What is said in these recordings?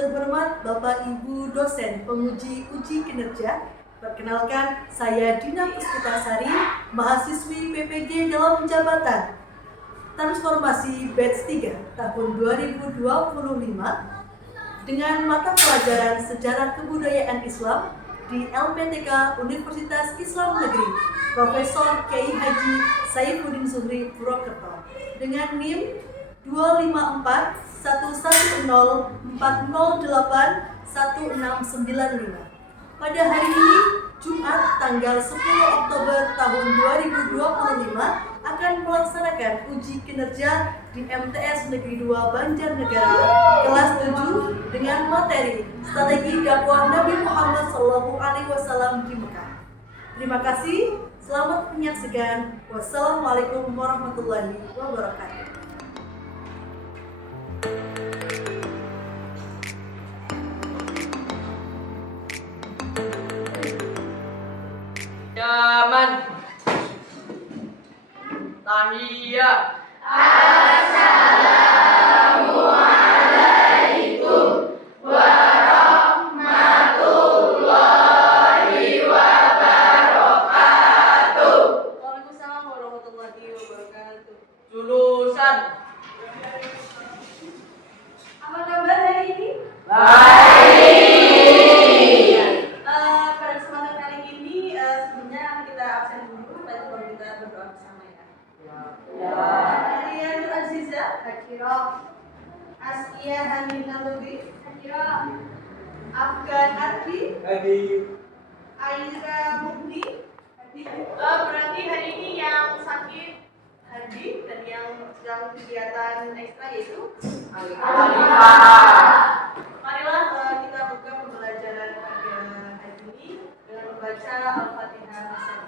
terhormat Bapak Ibu dosen penguji uji kinerja, perkenalkan saya Dina Puspitasari, mahasiswi PPG dalam jabatan Transformasi Batch 3 tahun 2025 dengan mata pelajaran Sejarah Kebudayaan Islam di LPTK Universitas Islam Negeri Profesor Kiai Haji Saifuddin Zuhri Purwokerto dengan NIM 25410408165. Pada hari ini, Jumat tanggal 10 Oktober tahun 2025 akan melaksanakan uji kinerja di MTS Negeri 2 Banjarnegara kelas 7 dengan materi Strategi Dakwah Nabi Muhammad SAW di Mekah. Terima kasih, selamat menyaksikan. Wassalamualaikum warahmatullahi wabarakatuh. Yaman Tahiyah. Assalamualaikum warahmatullahi wabarakatuh. Waalaikumsalam warahmatullahi wabarakatuh. Jurusan. Apa kabar hari ini? Baik. Pada kesempatan kali ini sebelumnya kita absen dulu, lalu baru kita berdoa bersama ya. Maria Nur Aziza, Akira, Askia Hanina Ludi, Akira, Afgan Ardi, Aira Mukni, Berarti hari ini yang sakit Hadi, dan yang sedang kegiatan ekstra yaitu Marilah kita buka pembelajaran pada hari ini dengan membaca Al-Fatihah bersama.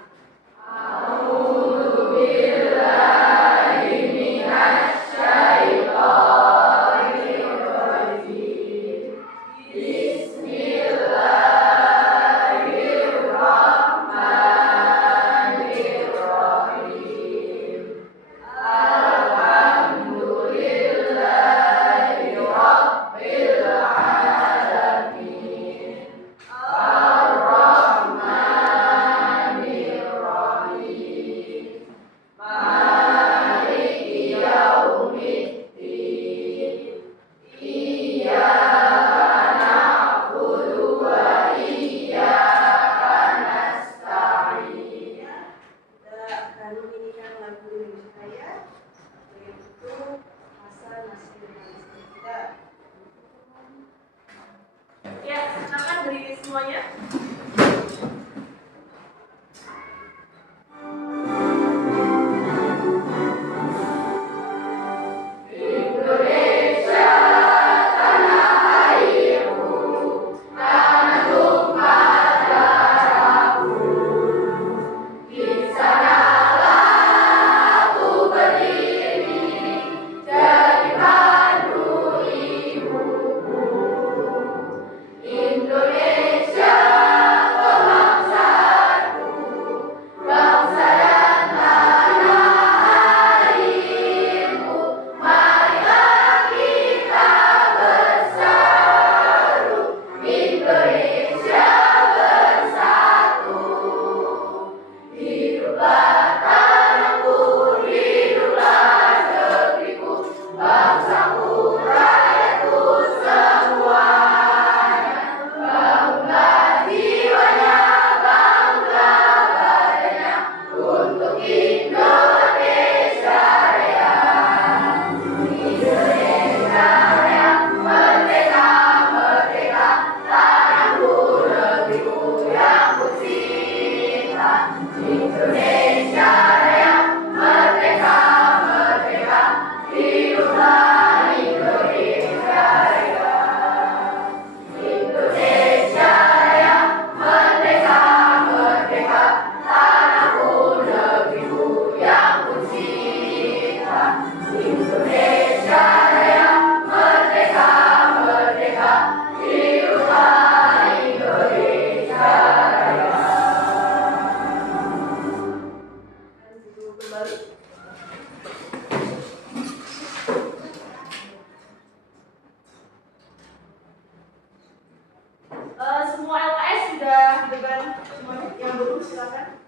depan semuanya yang belum silakan.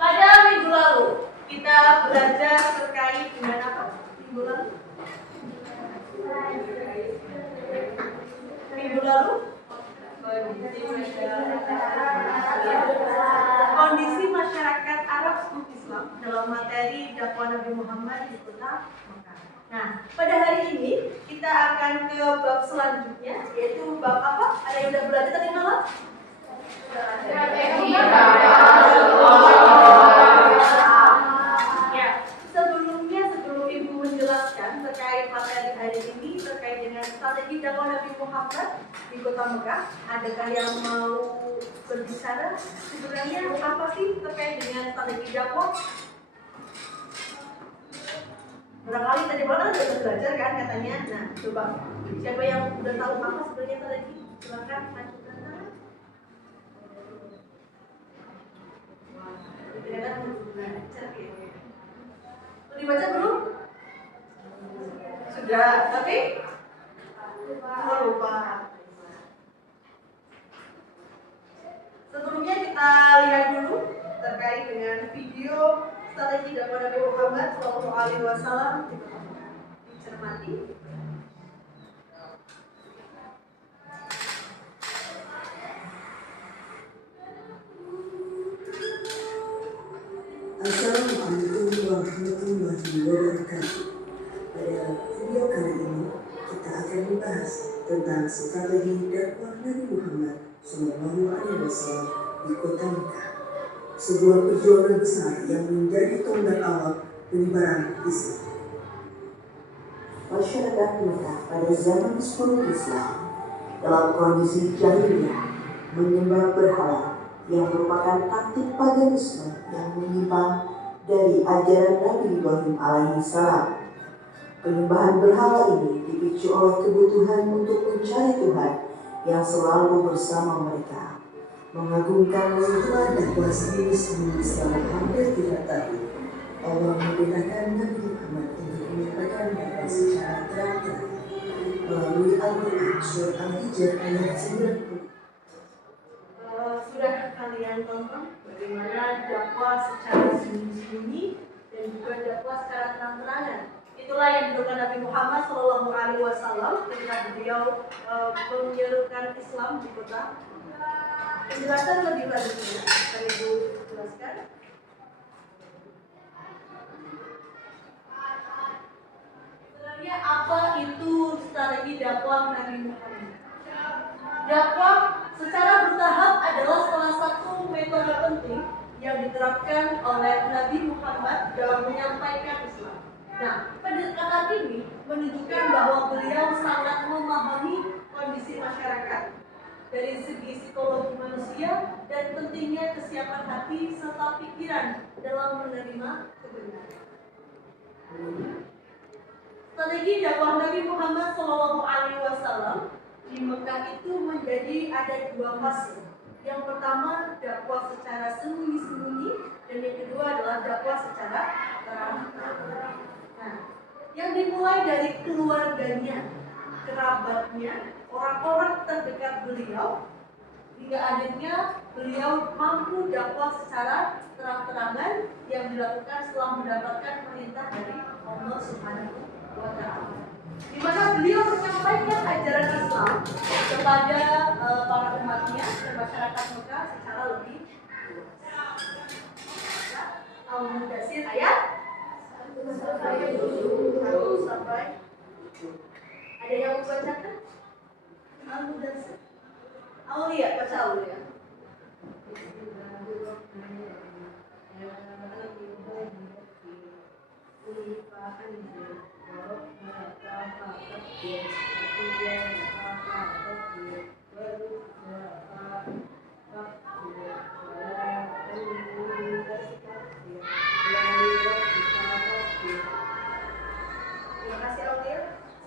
Pada minggu lalu kita belajar terkait dengan apa? Minggu lalu? Kondisi masyarakat Arab Sekutu Islam dalam materi dakwah Nabi Muhammad di kota Mekah. Nah, pada hari ini kita akan ke bab selanjutnya, yaitu bab apa? Ada yang udah belajar tadi malam? Ya, sebelum Ibu menjelaskan terkait materi hari ini terkait dengan strategi dakwah Nabi Muhammad di kota Mekah, adakah yang mau berbicara? Sebenarnya apa sih terkait dengan strategi dakwah? Barangkali tadi malam udah belajar kan katanya. Nah, coba siapa yang udah tahu apa sebenarnya strategi? Silakan majukan tangan. Sudah dibaca belum? Sudah, tapi lupa. Sebelumnya kita lihat dulu terkait dengan video strategi dakwah Nabi Muhammad SAW. Dicermati. Assalamualaikum warahmatullahi wabarakatuh. Pada video kali ini kita akan membahas tentang strategi dakwah Nabi Muhammad SAW di kota Mekah, sebuah perjuangan besar yang menjadi tonggak awal penyebaran Islam. Masyarakat Mekah pada zaman sebelum Islam dalam kondisi jahiliyah menyembah berhala yang merupakan taktik paganisme yang menyimpang dari ajaran Nabi Ibrahim alaihissalam. Penyembahan berhala ini dipicu oleh kebutuhan untuk mencari Tuhan yang selalu bersama mereka. Mengagungkan itulah dakwah sejenis Islam hampir tidak tahu. Allah membedakan Nabi Muhammad untuk menyampaikan dakwah secara terang-terangan melalui Al-Quran surat Al-Hijr ayat 90. Sudah kalian tonton bagaimana dakwah secara sembunyi-sembunyi dan juga dakwah secara terang-terangan. Itulah yang dilakukan Nabi Muhammad SAW ketika beliau menyerukan Islam di kota. Penjelasan lebih lanjutnya akan Ibu jelaskan. Sebenarnya apa itu strategi dakwah Nabi Muhammad? Dakwah secara bertahap adalah salah satu metode penting yang diterapkan oleh Nabi Muhammad dalam menyampaikan Islam. Nah, pendekatan ini menunjukkan bahwa beliau sangat memahami kondisi masyarakat dari segi psikologi manusia dan pentingnya kesiapan hati serta pikiran dalam menerima kebenaran. Strategi dakwah Nabi Muhammad SAW di Mekah itu menjadi ada dua fase. Yang pertama dakwah secara sembunyi-sembunyi dan yang kedua adalah dakwah secara terang-terangan. Nah, yang dimulai dari keluarganya, kerabatnya, orang-orang terdekat beliau, hingga akhirnya beliau mampu dakwah secara terang-terangan yang dilakukan setelah mendapatkan perintah dari Allah Subhanahu wa Ta'ala, di mana beliau menyampaikan ajaran Islam kepada para umatnya dan masyarakat Mekah secara lebih luas. Al-Mudaththir ayat 1 sampai. Ada yang membacakan? Al-Mudaththir. Aulia, baca Aulia.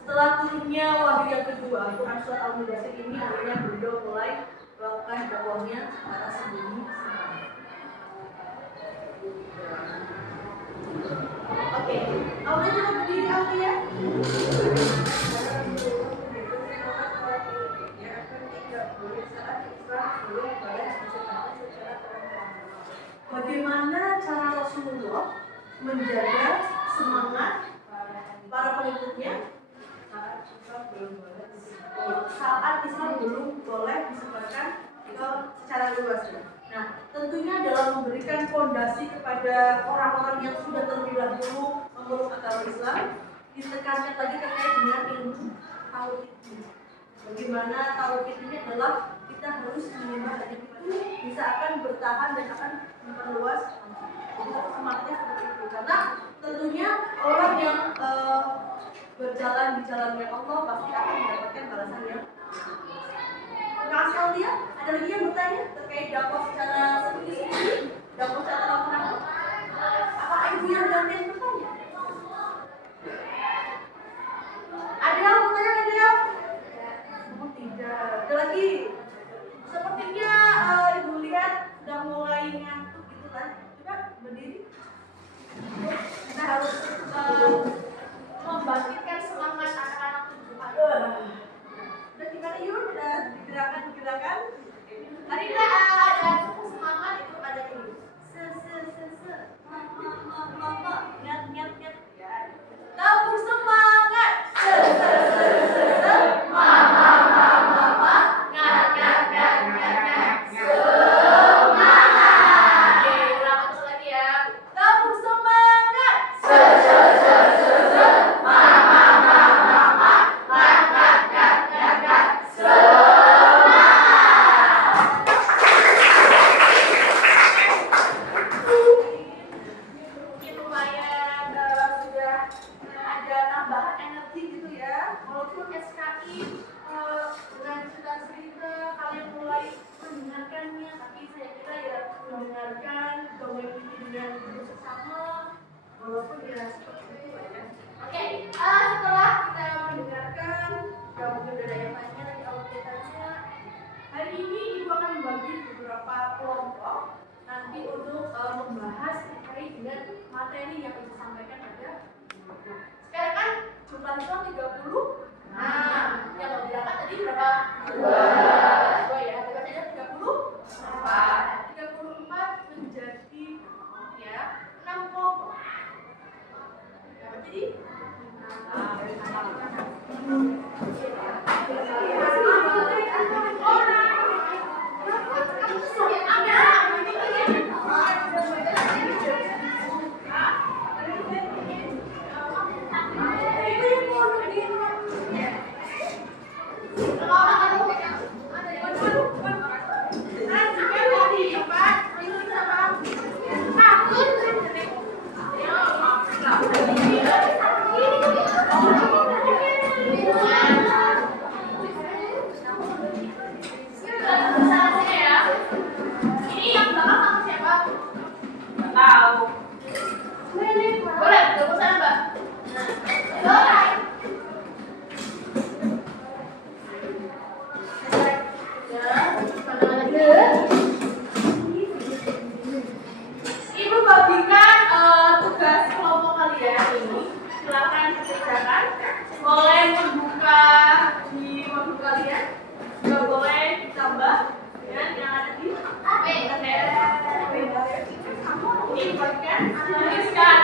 Setelah turunnya wahyu yang kedua, Quran surat Al-Mudaththir ini akhirnya beliau mulai melakukan dakwahnya secara sembunyi. Oke, Aulia coba berdiri Aulia. Bagaimana cara Rasulullah menjaga semangat para pengikutnya saat Islam belum boleh disebarkan secara luas? Nah, tentunya dalam memberikan fondasi kepada orang-orang yang sudah terlebih dahulu memeluk agama Islam, ditekankan lagi terkait dengan ilmu tauhid. Bagaimana tauhid ini adalah kita harus menyembah hanya itu, bisa akan bertahan dan akan memperluas semangatnya seperti itu. Karena tentunya orang yang berjalan di jalannya Allah pasti akan mendapatkan balasan yang Kasih dia, ada lagi yang bertanya terkait dakwah secara sendiri, dakwah secara terang-terangan. Apakah ibu yang gantian bertanya? Ada yang bertanya tidak? Oh tidak. Ada lagi. Sepertinya ibu lihat sudah mulai ngantuk gitu kan? Coba berdiri. Kita harus membangkitkan semangat anak-anak tujuan. Udah gimana Yun? Udah gerakan-gerakan? Hari ini ada semangat itu ada ini. Nyat. Tabur semangat. Materi yang kita sampaikan pada sekarang kan jumlah Islam 30. Nah, yang mau berangkat tadi berapa? 2 ya, bacanya 34 menjadi ya 6 kelompok. Berapa jadi? Ibu bagikan tugas kelompok kalian ini. Silakan kerjakan. Boleh membuka di notebook kalian. Juga boleh ditambah dengan yang ada di internet. Ini bagikan. Tuliskan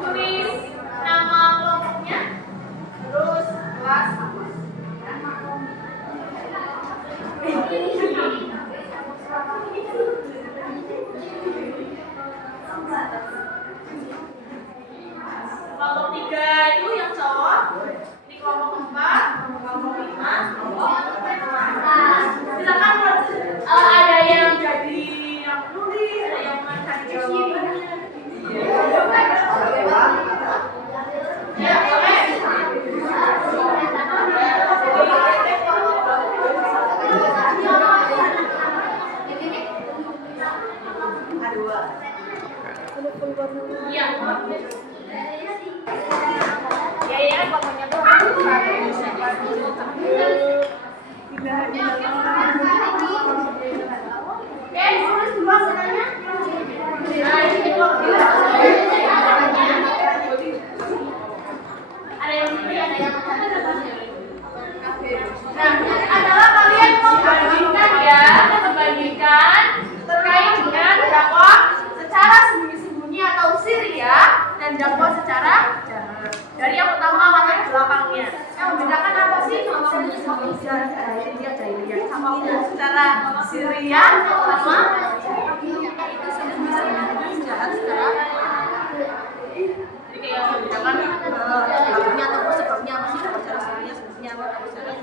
tulis nama kelompoknya. Terus kelas apa? Kelompok 3 itu yang cowok, ini kelompok 4, kelompok 5, kelompok 6. Silakan ada yang jadi yang nulis, ada yang mencari jawabannya. Ya, boleh. Iya. Ya, fotonya tuh. Tulis dulu sebenarnya. Nah, ini secara jahat. Dari yang pertama mana belakangnya. Yang membedakan apa sih? Secara Syria sama jahat secara. Jadi kayak yang membedakan belakangnya atau sebabnya apa sih? Kalau secara Syria sebabnya apa? Kalau secara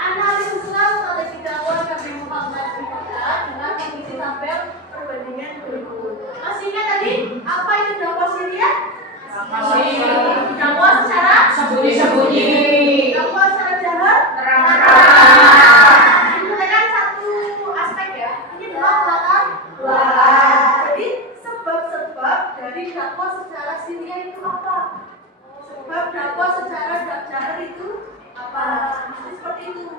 analisis ulang oleh terdakwa Nabi Muhammad dengan kondisi tabel perbandingan berikut. Masih ingat tadi apa itu dakwa Syria? Dakwa secara Sembunyi-sembunyi. dakwa secara jahat Terang-terang. Itu kan satu aspek ya. Ini belakang. Jadi sebab-sebab dari dakwa secara Syria itu apa? Sebab dakwa secara jahat itu apa? Seperti itu.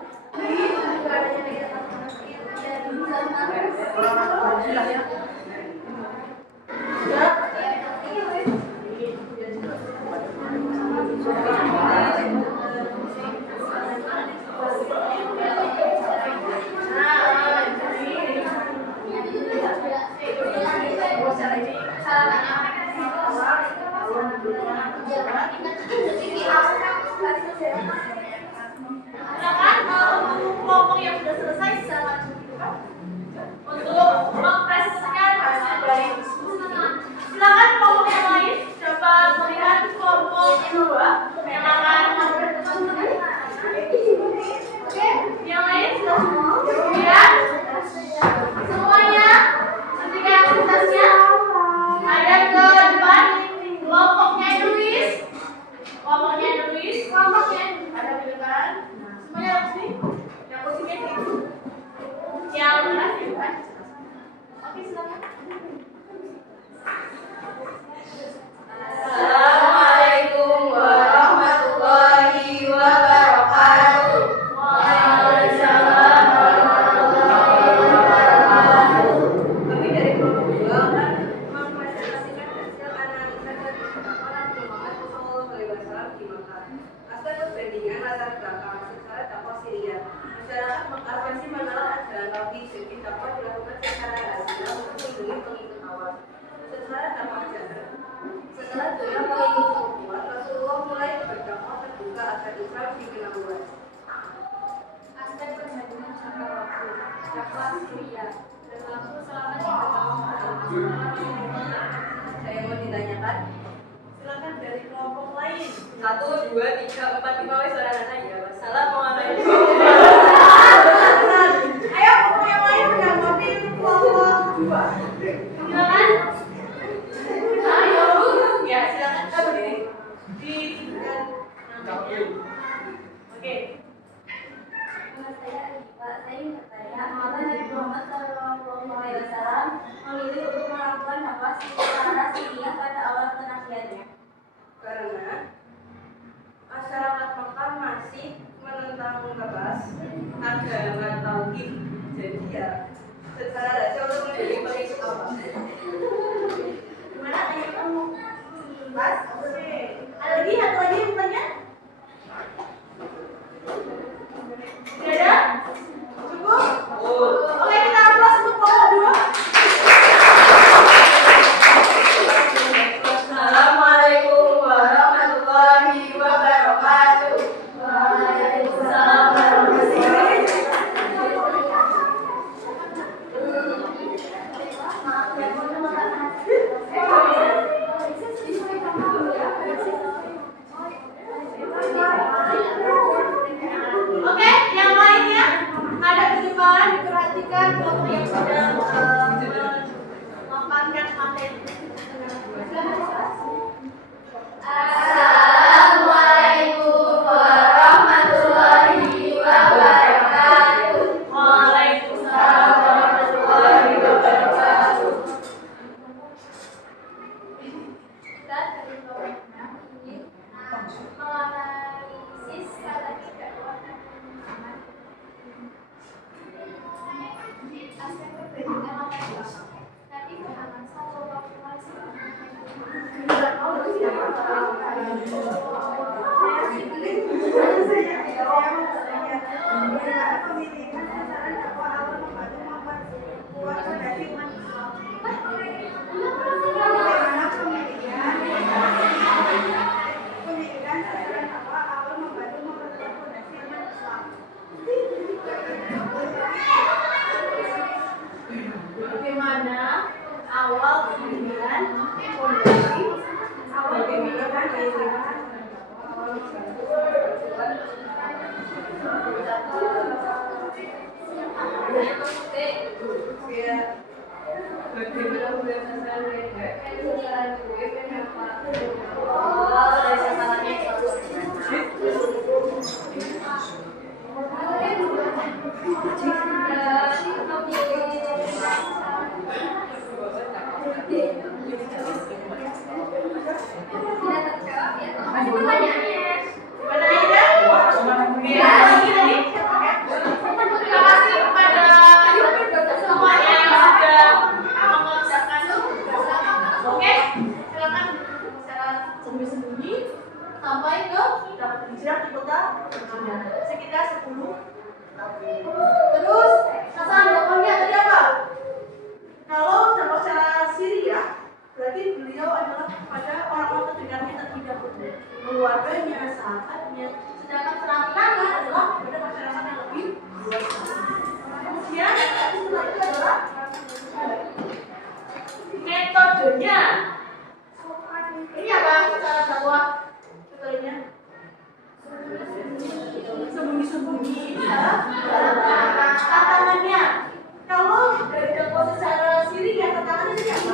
Kelompok yang sudah selesai bisa lanjut gitu kan? Untuk mempresentasikan hasil dari diskusi. Silakan kelompok yang lain dapat melihat kelompok kedua yang akan yang lain sudah semuanya ketika presentasinya ada ke depan kelompoknya Luis ada di depan. Semuanya harus nih yang posisinya gitu yang jelas ya kan. Oke silakan. Assalamualaikum warahmatullahi wabarakatuh. Waalaikumsalam warahmatullahi wabarakatuh. Kami dari kelompok 2 akan mempresentasikan hasil analisa dan pendapat Nabi Muhammad SAW di Makkah. Aspek perbandingan latar belakang secara dakwah Syria. Masyarakat Makkah masih mengenal ajaran tauhid, jadi dakwah dilakukan secara rahasia untuk melindungi pengikut awal. Secara dakwah jahat. Setelah jumlah pengikut kuat, Rasulullah mulai berdakwah terbuka agar Islam dikenal luas. Aspek perbandingan jangka waktu dakwah Syria berlangsung selama 3 tahun. Saya mau ditanyakan. Silakan dari kelompok lain. 1, 2, 3, 4, 5 wes orang anak ya. Wassalamualaikum. Ayo kelompok yang lain menanggapi kelompok 2. Silakan. Ayo. Ya, silakan kita berdiri. Disebutkan namanya. Oke. Saya ingin bertanya, mengapa Nabi Muhammad SAW memilih untuk melakukan dakwah secara Syria pada awal kenabiannya? Karena masyarakat Mekah masih menentang keras agama tauhid, jadi ya secara rahasia untuk menjadi pengikut awal. Gimana tanya kamu? Mas? Oke. Ada lagi? Satu lagi yang bertanya? Tidak ada? Cukup? Oke, kita aplaus untuk kelompok 2. Assalamualaikum warahmatullahi wabarakatuh. Waalaikumsalam warahmatullahi Oke, yang lainnya ada di depan, diperhatikan kelompok yang sedang memaparkan materi. Assalamualaikum warahmatullahi wabarakatuh. Waalaikumsalam warahmatullahi wabarakatuh. Kita dari kelompok 6 ingin menganalisis kata dakwah Nabi Muhammad. Aspek perbandingan latar belakang. Nabi Muhammad SAW Bagaimana pemilihan sasaran dakwah awal membantu memperkuat fondasi umat Islam? Bagaimana pemilihan sasaran dakwah awal membantu memperkuat fondasi umat Islam? Bagaimana awal pemilihan fondasi sampai ke dapat hijrah di kota Madinah sekitar 10 tahun. Terus sasaran dakwahnya tadi apa? Kalau dakwah secara Syria, berarti beliau adalah kepada orang-orang terdekatnya terlebih dahulu, keluarganya, sahabatnya. Sedangkan serangan adalah kepada masyarakat yang lebih luas. Kemudian setelah itu adalah metodenya. Ini apa cara dakwah? Metodenya sembunyi-sembunyi tantangannya. Kalau dari dakwah secara Syria, tantangannya ini apa?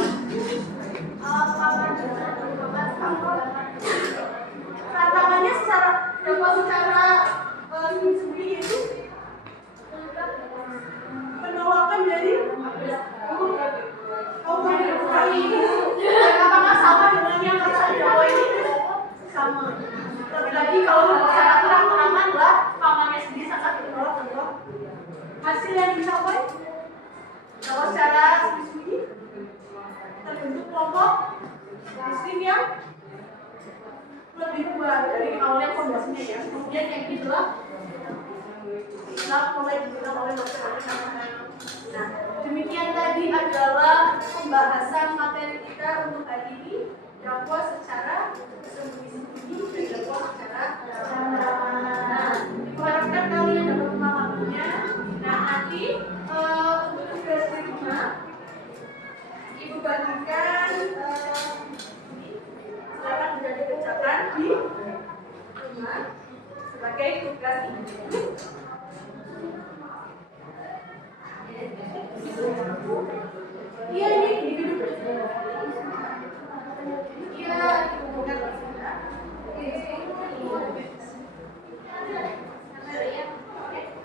Tantangannya secara dakwah secara sembunyi itu penolakan dari kaum kafir ini. Apakah sama dengan yang harus dakwah ini? Sama. Tapi lagi kalau secara terang-terangan lah, pamannya sendiri sangat menolak dakwah. Hasil yang dicapai dakwah secara sembunyi terbentuk kelompok muslim yang lebih kuat dari awalnya fondasinya ya. Kemudian yang ini adalah Islam mulai dibina oleh masyarakat. Nah, demikian tadi adalah pembahasan materi kita untuk hari ini, dakwah secara sembunyi-sembunyi dan dakwah secara terang-terangan. Nah, diharapkan kalian dapat memahaminya. Nah, nanti untuk tugas di rumah Ibu bagikan ini, silakan sudah dikerjakan di rumah sebagai tugas ini. Iya ini duduk. Iya dihubungkan bersama.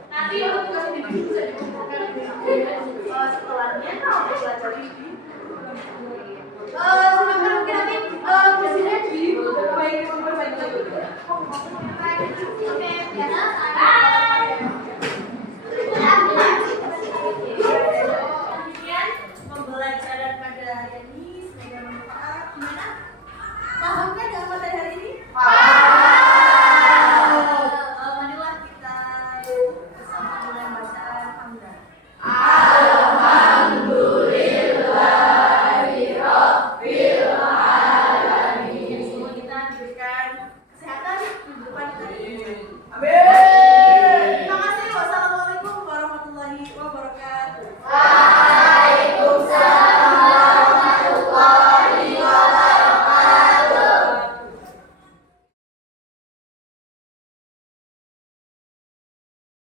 Nanti untuk tugas ini bisa dikumpulkan setelahnya kalau pelajari di silakan mungkin nanti presiden diperbaiki lagi. Oke, biasa